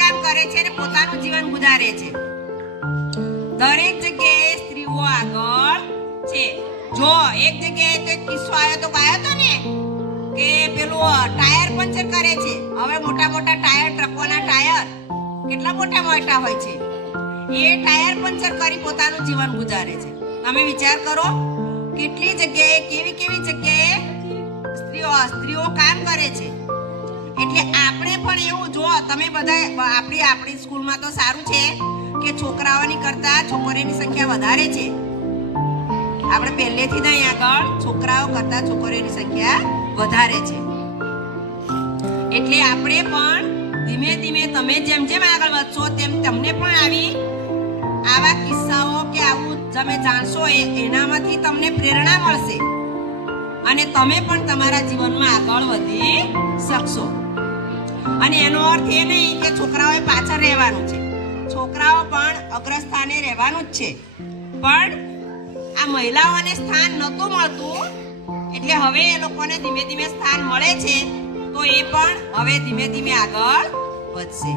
કામ કરે છે અને પોતાનું જીવન ગુજારે છે. દરેક જગ્યાએ સ્ત્રીઓ આગળ છે. જો એક જગ્યાએ તો એક કિસ્સો આવ્યો તો ને કે પેલું ટાયર પંચર કરે છે. હવે મોટા મોટા ટાયર, ટ્રકોના ટાયર કેટલા મોટા મોટા હોય છે. એ ટાયર પંચર કરી પોતાનું જીવન ગુજારે છે. તમે વિચાર કરો કેટલી જગ્યાએ કેવી જગ્યાએ સ્ત્રીઓ કામ કરે છે. એટલે આપણે પણ એવું જો તમે બધા આપણી સ્કૂલમાં તો સારું છે કે છોકરાઓની કરતા છોકરીઓની સંખ્યા વધારે છે. આપણે પહેલેથી જ અહીં આગળ છોકરાઓ કરતા છોકરીઓની સંખ્યા વધારે છે. એટલે આપણે પણ ધીમે ધીમે તમે જેમ જેમ આગળ વધશો તેમ તમને પણ આવા કિસ્સાઓ કે આવું તમે જાણશો એનામાંથી તમને પ્રેરણા મળશે અને તમે પણ તમારા જીવનમાં આગળ વધી શકશો. અને એનો અર્થ એ નહીં કે છોકરાઓએ પાછળ રહેવાનું છે. છોકરાઓ પણ અગ્રસ્થાને રહેવાનું જ છે. પણ આ મહિલાઓને સ્થાન નહોતું મળતું એટલે હવે એ લોકોને ધીમે ધીમે સ્થાન મળે છે. તો એ પણ હવે ધીમે ધીમે આગળ વધશે.